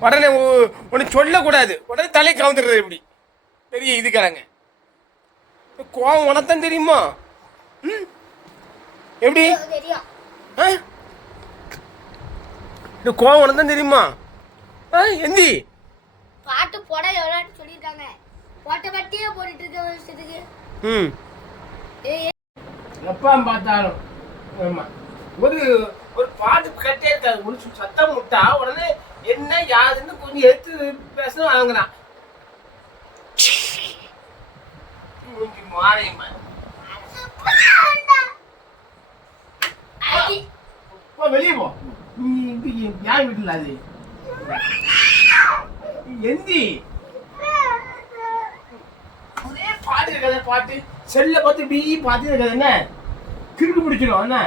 உடனே ஒன்று சொல்லக்கூடாது. உடனே தலை கவுந்துடுறது இப்படி பெரிய இதுக்காரங்க. கோவம் உனத்தான் தெரியுமா? ம்? எப்படி? ஆ? இந்த கோவம் உனத்தான் தெரியுமா? ஆ எந்தி? பாட்டு போட எவ்வளோன்னு சொல்லியிருக்காங்க. போட்ட பட்டியே போட்டுட்டு இருக்க வருஷத்துக்கு. ம். ஏய் எப்போ பார்த்தாலும் ஆமா. ஒரு ஒரு பாட்டு கட்டே இருக்காது. ஒரு சு- சத்தம் விட்டா உடனே கொஞ்சம் எடுத்து பேசணும் வாங்குறான் வெளியே போ. நீ யார் வீட்டில் அது? எந்தி. ஒரே பாட்டு இருக்காது பாட்டு. செல்ல பார்த்து பீ பார்த்து இருக்காது என்ன? கிறுக்கு பிடிச்சிடும் என்ன?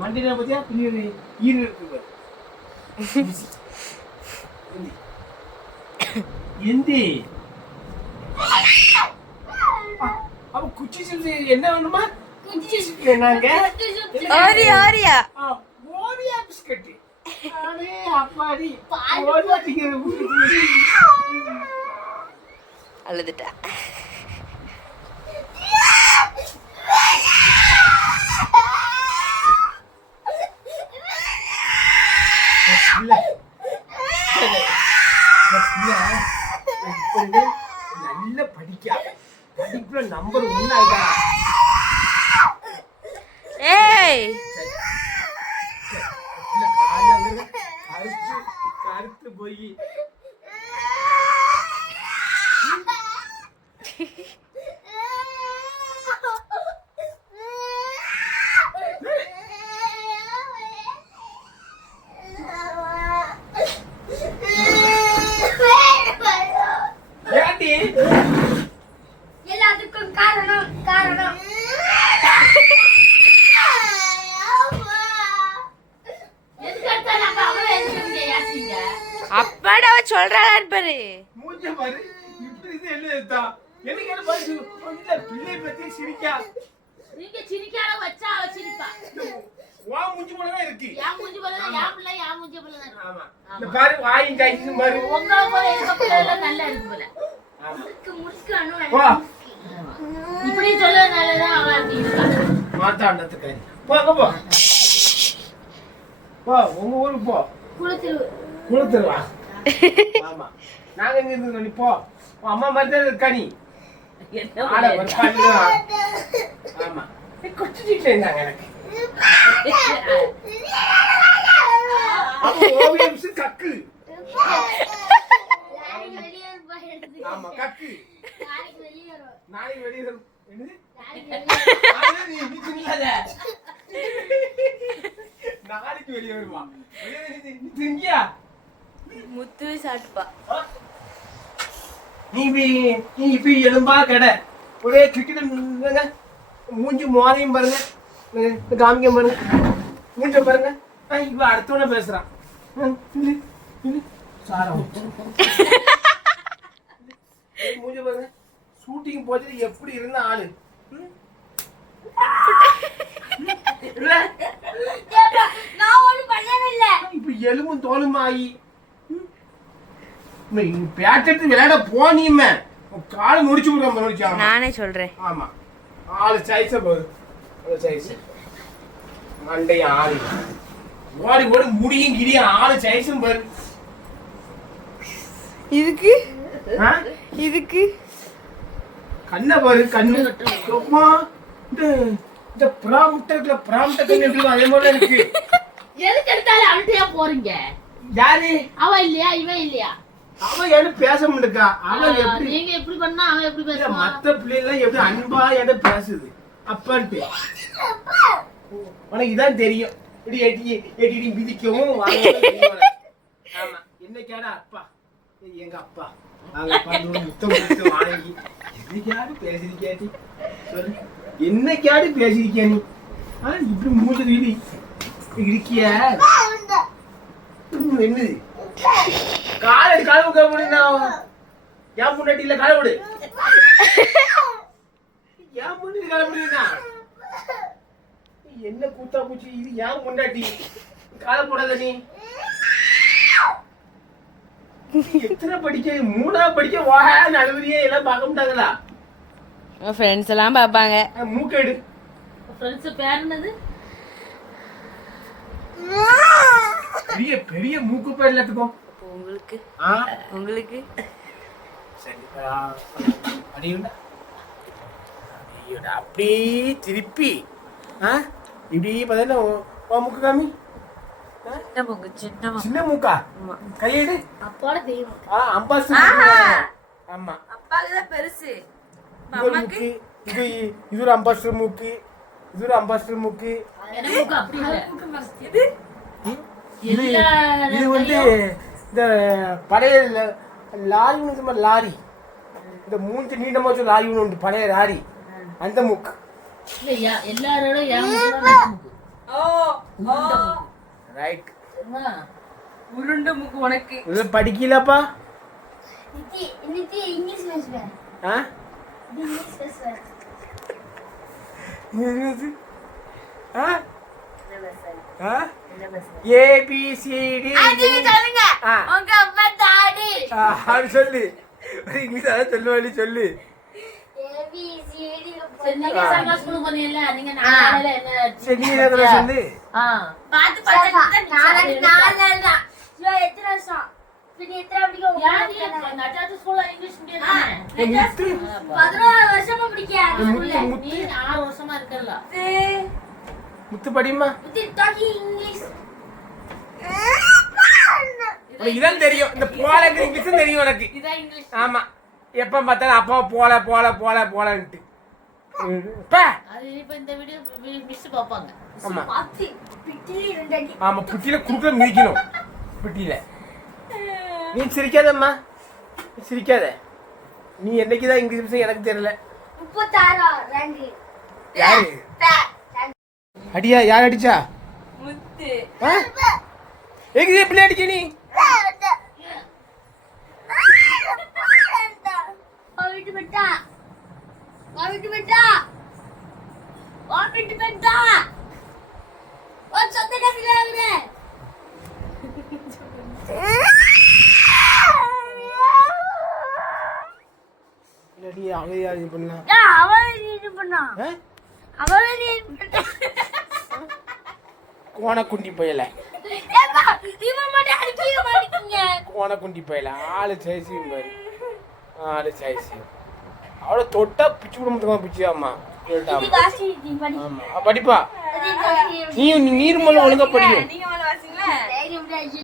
மண்டியில பார்த்தியா? பின்னாடி ஈரு இருக்கு. எந்தி அப்ப குச்சி சிப்ஸ் என்ன வேணுமா? குச்சி சிப்ஸ் என்னங்க? ஆரியா ஆரியா ஆ, ஓரியா பிஸ்கட் அடே அப்பாடி. ஓரியா அழுதுட்டா இல்ல இல்ல இப்ப நல்ல படிக்க. படிப்புல நம்பர் ஒன் ஆயிட்டா. ஏய். கருத்து கருத்து போய் ஏண்டி எல்லாத்துக்கும் காரணம் காரணம் எதுக்கு எடுத்தாலும் அக்கா அவளை எதுக்கு யாசிங்க அப்பாடா அவ சொல்றாளான்னு பாரு. மூஞ்ச பாரு இப்படி இது என்ன எடுத்தா எனக்கு என்ன பாரு இல்ல பிள்ளை பத்தி சிரிக்கா. நீங்க சிரிக்காத வச்சா அவ சிரிப்பா. வா மூஞ்சி போலதான் இருக்கு. என் மூஞ்சி போல என் பிள்ளை என் மூஞ்சி போல தான் இருக்கு. ஆமா. இந்த பாரு வாயும் காய்ச்சி பாரு. உங்களை போல இருக்க பிள்ளை எல்லாம் நல்லா இருக்கு போல. ஆமா. முடிச்சுக்கணும் வா. இப்படி சொல்லதுனாலதான் அவ அப்படி இருக்கா. மாத்தாண்டத்துக்காரி போ அங்க போ. போ உங்க ஊருக்கு போ. குளத்தில் குளத்துருவா ஆமா. நாங்க எங்க இருந்து நீ போ. அம்மா மாதிரி தான் இருக்கா நீ. ஆமா. கொச்சிட்டு இருந்தாங்க எனக்கு. ஓவியம் கக்கு. ஆமா கக்கு. நாளைக்கு வெளியே நாளைக்கு வெளியே வரும். வெளியே திங்கியா? முத்துவே சாப்பிட்டுப்பா நீ இப்படி நீ இப்படி எலும்பா கடை. ஒரே கிரிக்கெட் மூஞ்சி மோரையும் பாருங்க. காமிக்க பாருங்க. மூஞ்ச பாருங்க. ஆ, இவ அடுத்தவன பேசுறான். மூஞ்ச பாருங்க. ஷூட்டிங் போச்சு எப்படி இருந்த ஆளு? இப்ப எலும்பும் தோலுமா ஆகி பேட்டெடுத்து விளையாட போனியுமே காலை முடிச்சு விடுவோம் முடிச்சு ஆமா. நானே சொல்றேன். ஆமா. ஆளு சைஸ போகுது ஆளு சைஸ் மண்டையும் ஆளு. ஓடி ஓடி முடியும் கிடியும். ஆளு சைஸும் பாரு. இதுக்கு? இதுக்கு? கண்ணை பாரு கண்ணு. அம்மா, இந்த இந்த பிராமுட்டை இருக்குல்ல பிராமுட்டை கண்ணு எப்படி அதே மாதிரி இருக்கு. எதுக்கு எடுத்தாலும் அவள்கிட்டயா போறீங்க? யாரு? அவ இல்லையா இவன் இல்லையா? அவன் என்ன பேச முடியா அவன் எப்படி நீங்க எப்படி பண்ணா அவன் எப்படி பேசுவான்? மத்த பிள்ளைலாம் எப்படி அன்பா என்கிட்ட பேசுது? அப்பான்ட்டு. உனக்கு இதான் தெரியும். இப்படி எட்டி எட்டி மிதிக்கவும் வாங்கவும் செய்வாங்க. ஆமா. என்ன கேடா அப்பா. எங்க அப்பா? என்னைக்காடு என்னைக்காடு பேசிருக்கியா நீ? இப்படி மூஞ்சு இருக்கிய என்னது? காலை காலை விட முடியும் ஏன் முன்னாடி இல்ல காலை விடு ஏன் முன்னாடி காலை என்ன? கூத்தா பூச்சி? இது ஏன் முன்னாடி. காலை போடாத நீ. எத்தனை படிக்க மூணா படிக்க வான்னு அழுவுறியே எல்லாம் பார்க்க மாட்டாங்களா? ஃப்ரெண்ட்ஸ் எல்லாம் பார்ப்பாங்க. மூக்கேடு ஃப்ரெண்ட்ஸ் பேர் என்னது? பெரிய பெரிய மூக்கு பேர் எல்லாத்துக்கும். உங்களுக்கு? ஆ உங்களுக்கு அப்படி திருப்பி ஆ? இப்படி பார்த்தா உன் மூக்கு காமி? சின்ன மூக்கா ஆமா. கையெடு. அப்போட தெரியும் ஆ அம்பாஸ் ஆமா. அப்பாவுக்கு தான் பெருசு. இது ஒரு மூக்கு இது இது ஒரு அம்பாஸ்டர் மூக்கு இது ஒரு அம்பாஸ்டர் மூக்கு. இது வந்து இந்த பழைய ல- லாரி ஒன்று சும்மா லாரி. இந்த மூஞ்சி நீண்டமா வச்ச லாரி ஒன்று உண்டு பழைய லாரி. அந்த மூக்கு எல்லாரோட ரைட்? உருண்ட மூக்கு. உனக்கு. இது படிக்கலப்பா? இங்கிலீஷ் பேசுவேன் ஆ? இங்கிலீஷ் பேசுவேன் ஏபிசிடி உங்க அப்பா தாடி. அது சொல்லு. இங்கிலீஷ் அதான் சொல்லு வழி சொல்லு. சொல்லு. இங்கிலீஷ் முத்து. பதினோரு வருஷமா படிக்க என் முத்து முத்து நீ ஆறு வருஷமா இருக்கல்ல முத்து படிமா முத்தி டாக்கி இங்கிலீஷ் உனக்கு இதான் தெரியும். இந்த போலங்கிற இங்கிலீஷும் தெரியும் உனக்கு. ஆமா. எப்ப பார்த்தாலும் அப்பா போல போல போல போலன்ட்டு பா. அது இப்ப இந்த வீடியோ மிஸ் பாப்பாங்க ஆமா. புட்டியில குறுக்கல மிதிக்கணும். புட்டியில. நீ சிரிக்காதம்மா. சிரிக்காத. நீ என்னைக்குதான் இங்கிலீஷ் பேச எனக்கு தெரியல. யாரு? அடியா யார் அடிச்சா? முத்து. ஆ? எங்க பிள்ளை அடிக்க நீ வீட்டு பெட்டா வீட்டு பெட்டா வீட்டு பெட்டா சொந்த கசில இல்லாட்டி அவ யார் இது பண்ணா? அவளை இது பண்ணா? ஆ? அவளை இது பண்ணா? கோணக்குண்டி பயல. கோணக்குண்டி பயல. ஆளு சைசி பாரு. ஆளு சைசி அவளை தொட்டா பிச்சு குடும்பத்துக்கு அவ படிப்பா. நீ நீர்மலை ஒழுங்கா படிக்கும்